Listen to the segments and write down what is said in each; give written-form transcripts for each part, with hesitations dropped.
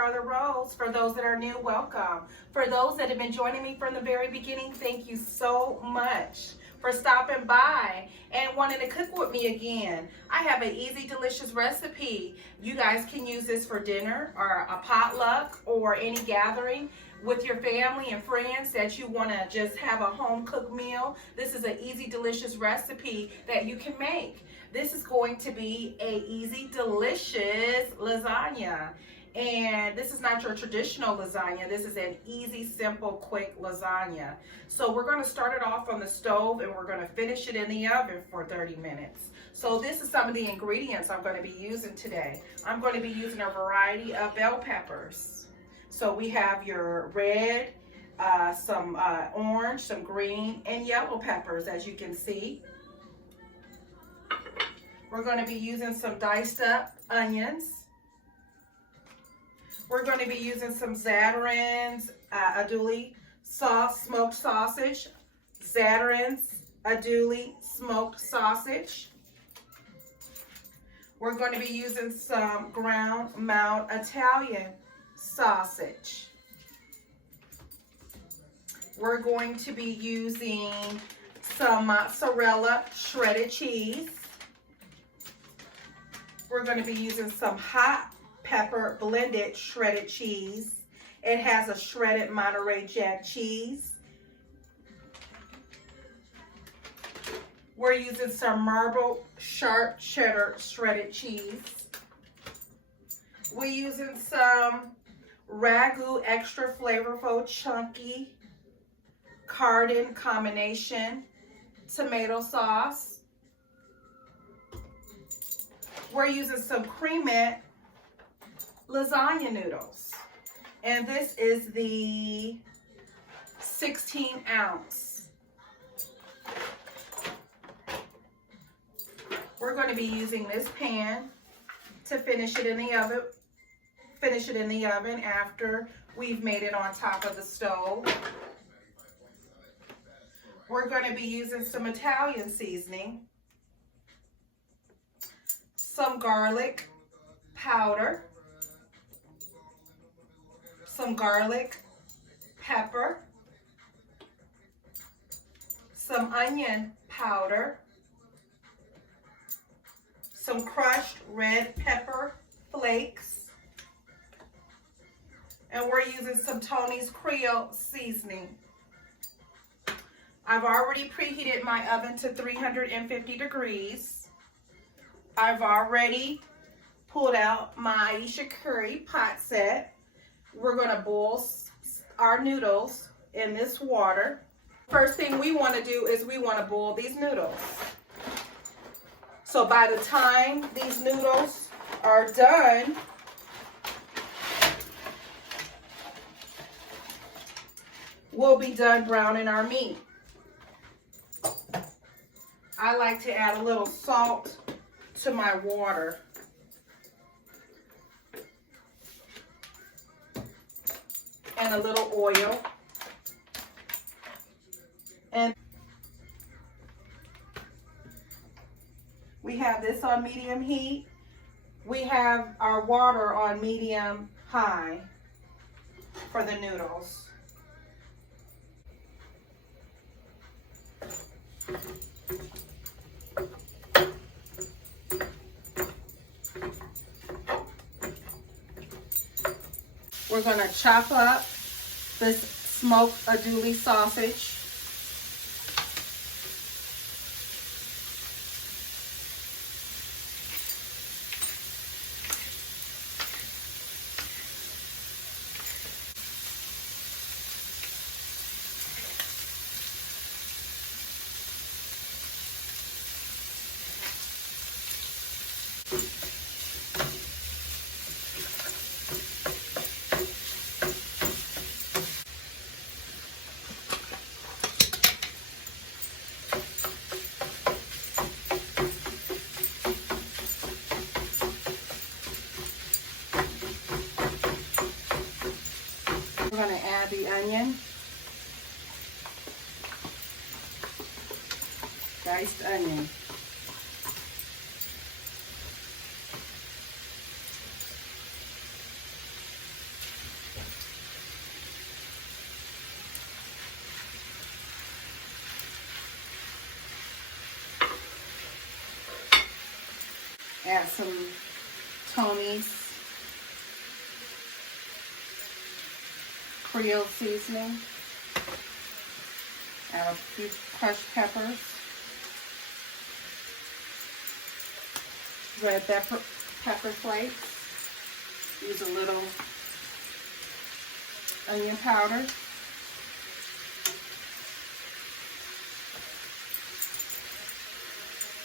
Scarlett Rose. For those that are new, welcome. For those that have been joining me from the very beginning, thank you so much for stopping by and wanting to cook with me again. I have an easy, delicious recipe. You guys can use this for dinner or a potluck or any gathering with your family and friends that you want to just have a home cooked meal. This is an easy, delicious recipe that you can make. This is going to be a easy, delicious lasagna. And this is not your traditional lasagna. This is an easy, simple, quick lasagna. So we're going to start it off on the stove and we're going to finish it in the oven for 30 minutes. So this is some of the ingredients I'm going to be using today. I'm going to be using a variety of bell peppers. So we have your red, some orange, some green, and yellow peppers, as you can see. We're going to be using some diced up onions. We're going to be using some Zatarain's Andouille sauce, smoked sausage. Zatarain's Andouille smoked sausage. We're going to be using some ground Mount Italian sausage. We're going to be using some mozzarella shredded cheese. We're going to be using some hot pepper blended shredded cheese. It has a shredded Monterey Jack cheese. We're using some marbled sharp cheddar shredded cheese. We're using some Ragu extra flavorful chunky Cardin combination tomato sauce. We're using some creamy lasagna noodles. And this is the 16 ounce. We're going to be using this pan to finish it in the oven. Finish it in the oven after we've made it on top of the stove. We're going to be using some Italian seasoning, some garlic powder, some garlic pepper, some onion powder, some crushed red pepper flakes, and we're using some Tony's Creole seasoning. I've already preheated my oven to 350 degrees. I've already pulled out my Ayesha curry pot set. We're going to boil our noodles in this water. First thing we want to do is we want to boil these noodles. So by the time these noodles are done, we'll be done browning our meat. I like to add a little salt to my water. And a little oil. And we have this on medium heat. We have our water on medium high for the noodles. We're going to chop up this smoked Andouille sausage. We're going to add the onion, diced onion. Add some Tony's Creole seasoning. Add a few crushed peppers. Red pepper flakes. Use a little onion powder.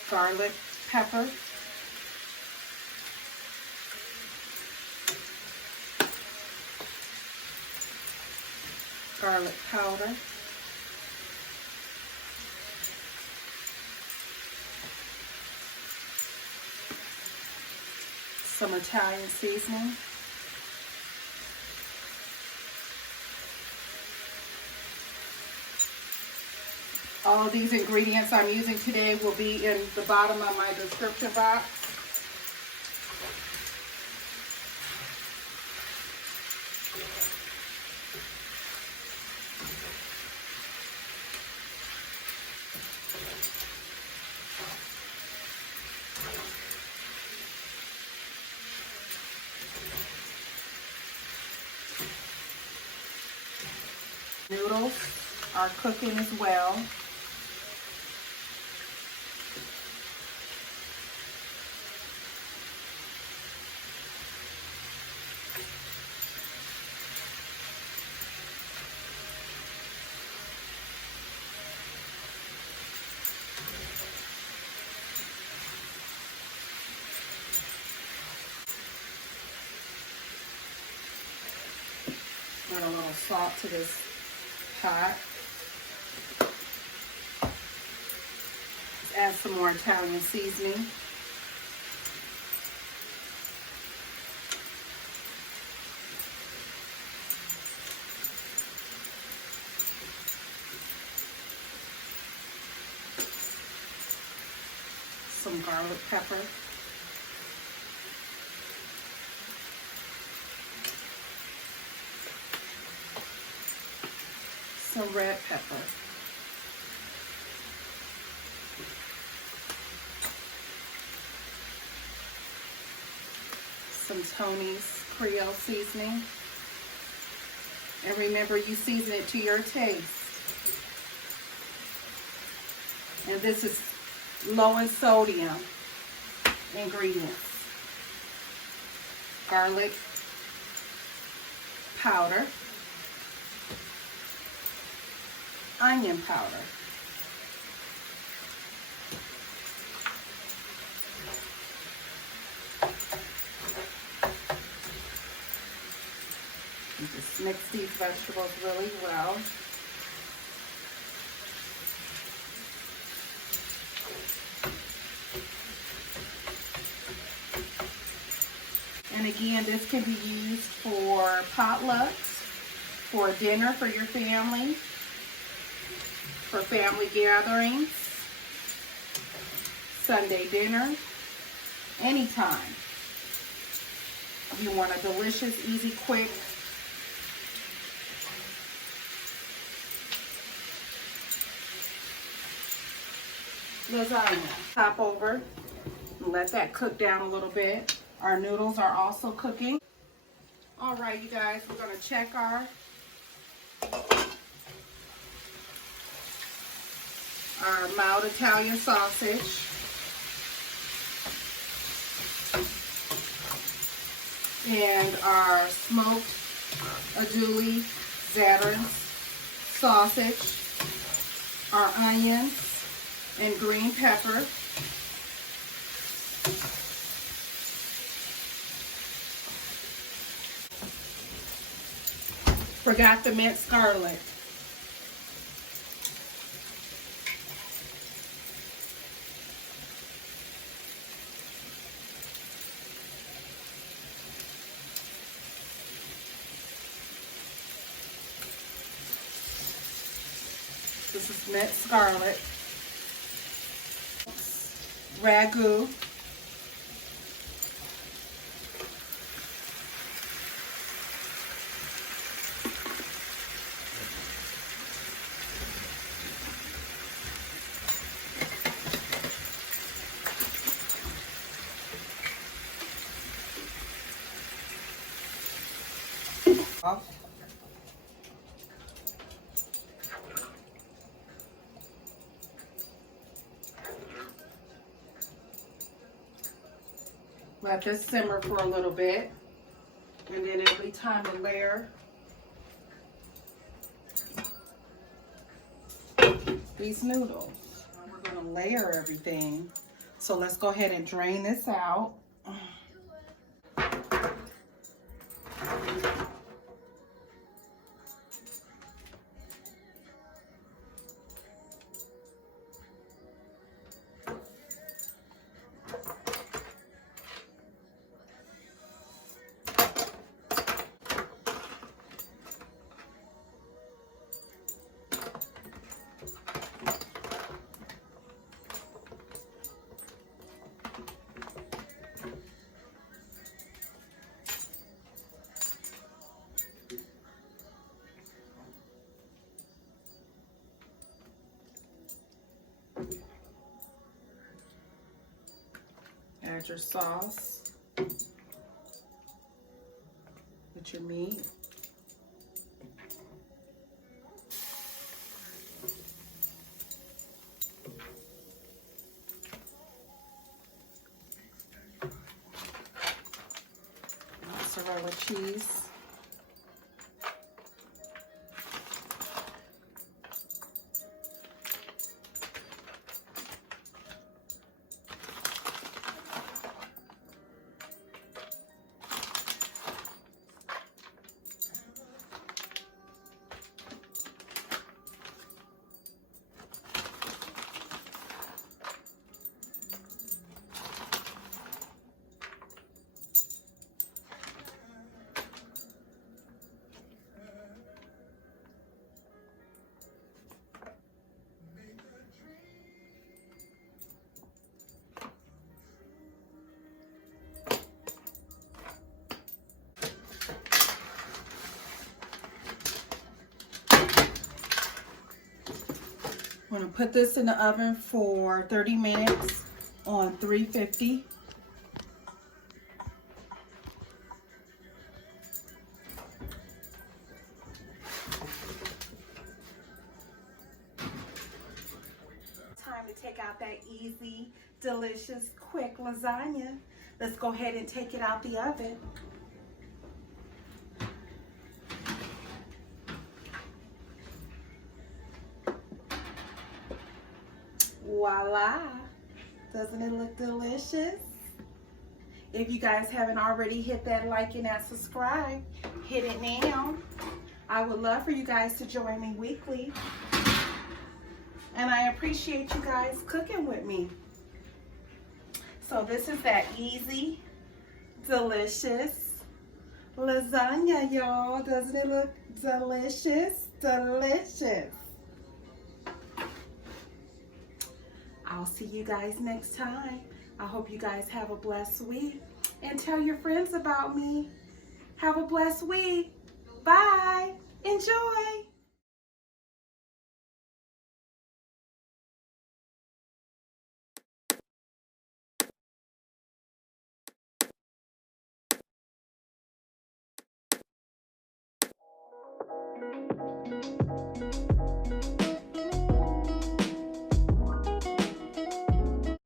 Garlic pepper. Garlic powder. Some Italian seasoning. All of these ingredients I'm using today will be in the bottom of my description box. Noodles are cooking as well. Add a little salt to this pot. Add some more Italian seasoning. Some garlic pepper. Some red pepper. Some Tony's Creole seasoning. And remember, you season it to your taste. And this is low in sodium ingredients. Garlic powder. Onion powder. You just mix these vegetables really well. And again, this can be used for potlucks, for dinner for your family, for family gatherings, Sunday dinner, anytime. You want a delicious, easy, quick lasagna. Top over and let that cook down a little bit. Our noodles are also cooking. All right, you guys, we're going to check our mild Italian sausage. And our smoked Andouille Zatarain sausage, our onions and green pepper, forgot the minced garlic. This is minced scarlet, ragu, Let this simmer for a little bit, and then it'll be time to layer these noodles. We're going to layer everything. So let's go ahead and drain this out. Add your sauce with your meat. Mozzarella cheese. I'm going to put this in the oven for 30 minutes on 350. Time to take out that easy, delicious, quick lasagna. Let's go ahead and take it out the oven. Voila! Doesn't it look delicious? If you guys haven't already hit that like and that subscribe, hit it now. I would love for you guys to join me weekly. And I appreciate you guys cooking with me. So this is that easy, delicious lasagna, y'all. Doesn't it look delicious? Delicious. I'll see you guys next time. I hope you guys have a blessed week. And tell your friends about me. Have a blessed week. Bye. Enjoy.